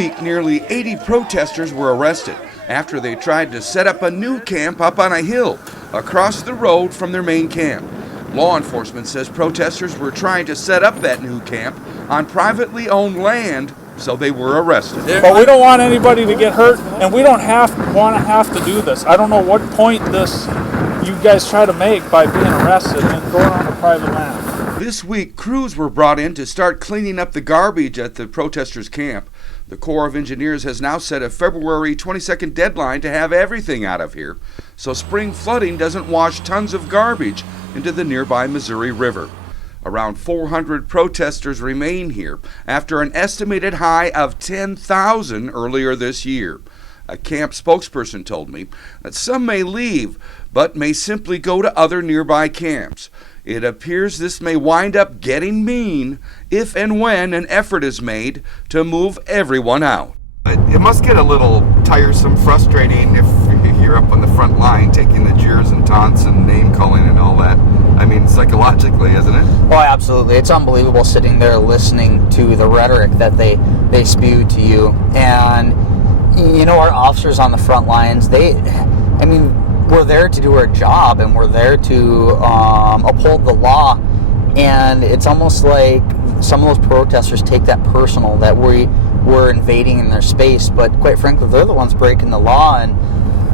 week, nearly 80 protesters were arrested after they tried to set up a new camp up on a hill across the road from their main camp. Law enforcement says protesters were trying to set up that new camp on privately owned land, so they were arrested. But we don't want anybody to get hurt, and we don't want to do this. I don't know what point you guys try to make by being arrested and going on private land. This week, crews were brought in to start cleaning up the garbage at the protesters' camp. The Corps of Engineers has now set a February 22nd deadline to have everything out of here, so spring flooding doesn't wash tons of garbage into the nearby Missouri River. Around 400 protesters remain here after an estimated high of 10,000 earlier this year. A camp spokesperson told me that some may leave, but may simply go to other nearby camps. It appears this may wind up getting mean if and when an effort is made to move everyone out. It must get a little tiresome, frustrating if you're up on the front line taking the jeers and taunts and name calling and all that. I mean, psychologically, isn't it? Oh, absolutely. It's unbelievable sitting there listening to the rhetoric that they spew to you. And, you know, our officers on the front lines, we're there to do our job, and we're there to uphold the law. And it's almost like some of those protesters take that personal, that we're invading in their space. But quite frankly, they're the ones breaking the law. And,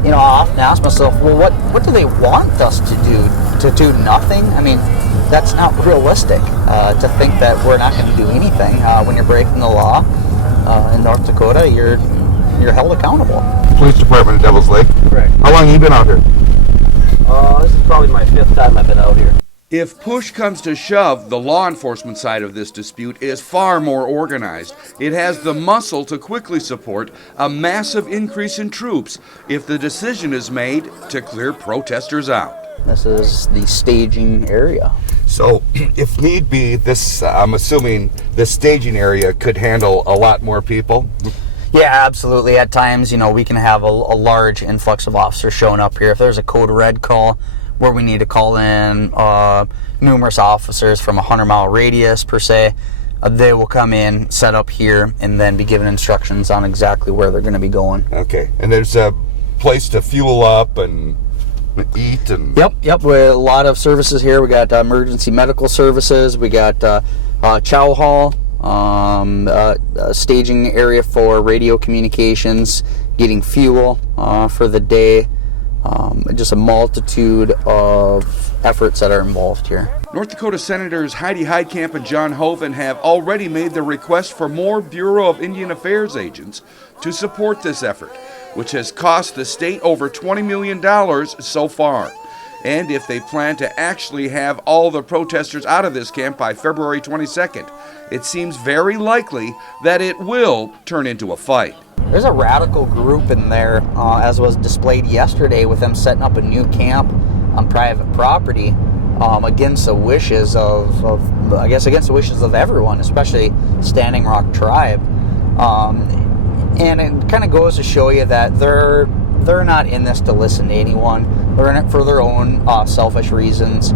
you know, I often ask myself, well, what do they want us to do? To do nothing? I mean, that's not realistic. To think that we're not going to do anything when you're breaking the law in North Dakota, you're held accountable. Police Department of Devil's Lake. Correct. How long have you been out here? This is probably my 5th time I've been out here. If push comes to shove, the law enforcement side of this dispute is far more organized. It has the muscle to quickly support a massive increase in troops if the decision is made to clear protesters out. This is the staging area. So, if need be, I'm assuming this staging area could handle a lot more people? Yeah, absolutely. At times, you know, we can have a large influx of officers showing up here. If there's a code red call where we need to call in numerous officers from a 100-mile radius, per se, they will come in, set up here, and then be given instructions on exactly where they're going to be going. Okay. And there's a place to fuel up and eat and... Yep. We have a lot of services here. We got emergency medical services. We got chow hall, a staging area for radio communications, getting fuel for the day. Just a multitude of efforts that are involved here. North Dakota Senators Heidi Heitkamp and John Hoeven have already made the request for more Bureau of Indian Affairs agents to support this effort, which has cost the state over $20 million so far. And if they plan to actually have all the protesters out of this camp by February 22nd, it seems very likely that it will turn into a fight. There's a radical group in there, as was displayed yesterday, with them setting up a new camp on private property against the wishes of everyone, especially Standing Rock Tribe. And it kind of goes to show you that they're not in this to listen to anyone. They're in it for their own selfish reasons,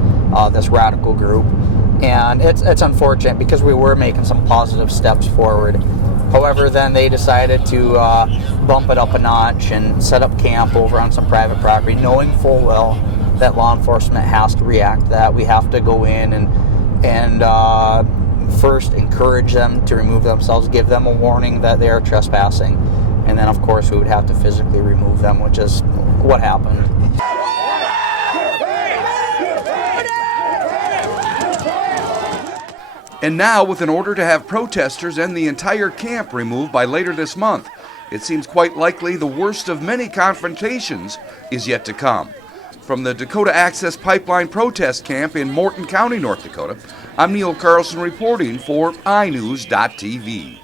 this radical group. And it's unfortunate because we were making some positive steps forward. However, then they decided to bump it up a notch and set up camp over on some private property, knowing full well that law enforcement has to react to that. We have to go in and first encourage them to remove themselves, give them a warning that they are trespassing, and then of course we would have to physically remove them, which is what happened. And now, with an order to have protesters and the entire camp removed by later this month, it seems quite likely the worst of many confrontations is yet to come. From the Dakota Access Pipeline protest camp in Morton County, North Dakota, I'm Neil Carlson reporting for iNewZ.TV.